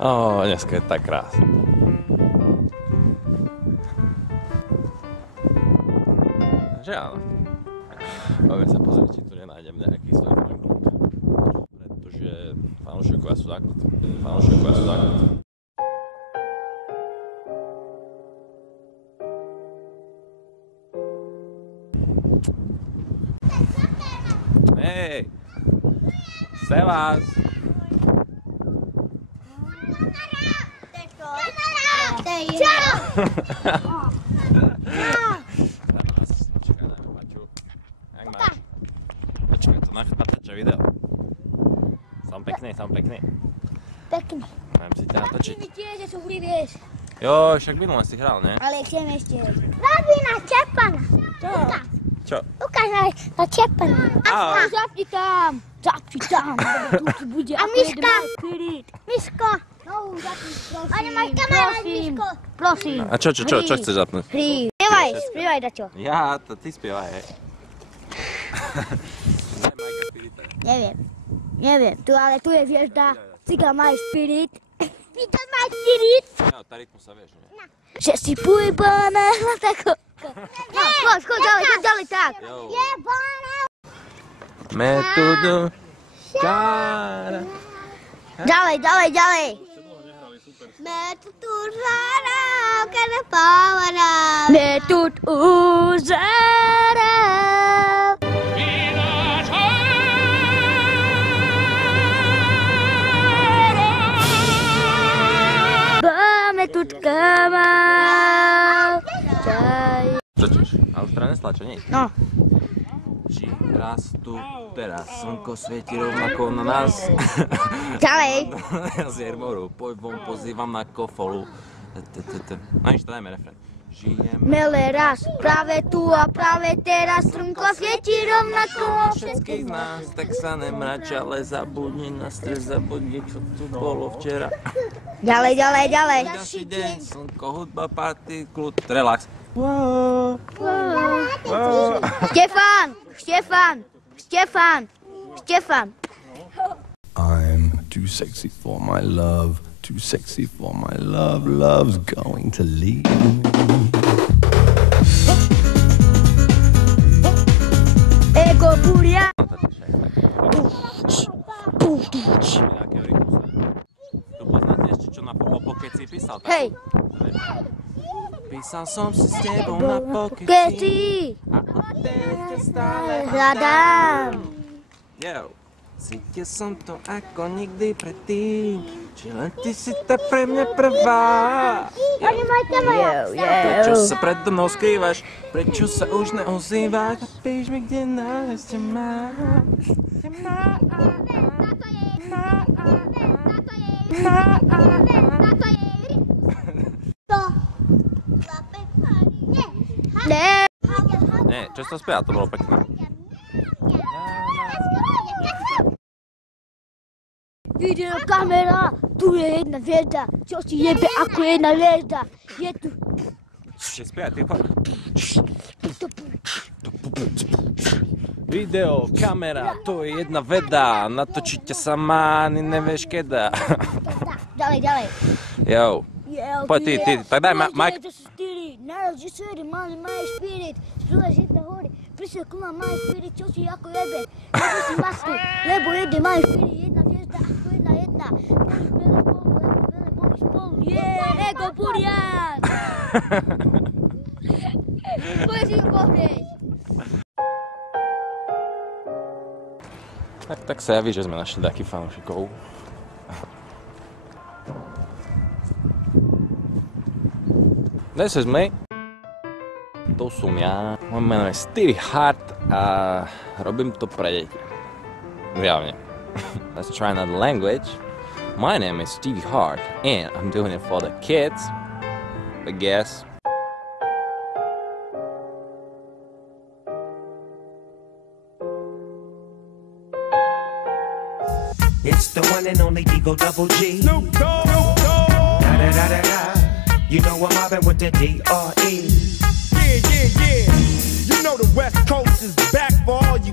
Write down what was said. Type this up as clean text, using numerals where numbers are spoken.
Dneska je tak krásne. Že áno. Poďme sa pozrieť, či tu nenájdem nejaký svoj fanklub. Pretože fanúšikovia sú základ. Hej! Sebas! Počkaj, to natáča video. Som pekný. Pekný. Mám si ťa natočiť. A ty mi tiež, že sú hry, vieš. Jo, však minulé si hral, ne? Ale chcem ešte. Rabina Čepana. Čo? Ukáž na Čepana. Zapni tam. Tu ti bude A Miška. Miško. No, zapni, prosím. Ale máš kamarát, Miško. Prosím. A čo chceš zapnúť? Hry. Spievaj dačo. Ja, to ty spievaj, hej. Neviem. Ale tu je hviezda. Cigán má spirit. Cigán má spirit. Jo, tá rytmu sa vieš, nie? Že si pojebána. Tako. No, chod ďalej, tak. Jebána. Metodo. Čára. Ďalej. Metu žára, kada pávara. Metut uzara. Metut kamal. Čo češ? Austrálne sláčo, nie? No. Či raz tu, teraz slnko svieti rovnako na nás. Ďalej. Ja s Jermorou pojvom pozývam na kofolu. No nič, to dajme refrén. Žijeme Milé raz, práve tu a práve teraz slnko svieti rovnako vo všetkých nás, tak sa nemrač, ale zabudni na stres, zabudni, čo tu bolo včera. Ďalej. Ďalší deň, slnko, hudba, party, kľud, relax. Štefan. I'm too sexy for my love, too sexy for my love, love's going to leave me. Ego Buria. Tu poznáte ešte, čo na pokeci písal? Hej. Písal som si s tebou na pokeci Keci. a odtedy ťa stále Hľadám. Yo. Cítil som to ako nikdy predtým, či len ty si tá pre mňa prvá. Prečo sa predo mnou skrývaš, prečo sa už neozývaš? Píš mi, kde nájsť ťa mám. Nie, čo si to spieva, to bolo pekné. Videokamera, tu je jedna hviezda, čo si jebe ako jedna hviezda. Je tu. Ešte spievaj, ty poď. Video, kamera, to je jedna veda, natočiť ťa sama, ani nevieš keda. Ďalej. Jo, poď ty, tak daj Mike. Narodí svedy, mali majú spirit, spievaš jedna hory, prišiel ku nám majú spirit, čo si ako jebe. Lebo si masku, lebo jedne majú spirit, jedna hviezda, ako jedna. Boli spolu, Ego Burian! Poď si ju pohrieť. Tak sa javí, že sme našli takých fanúšikov. This is me. To som ja. Moje meno je Stevie Hart a robím to pre deti. Zjavne. Let's try another language. My name is Stevie Hart and I'm doing it for the kids. I guess. It's the one and only Eagle Double G. Snoop Dogg. Da da da da da. You know I'm mobbing with the D.R.E. Yeah. You know the West Coast is back for all you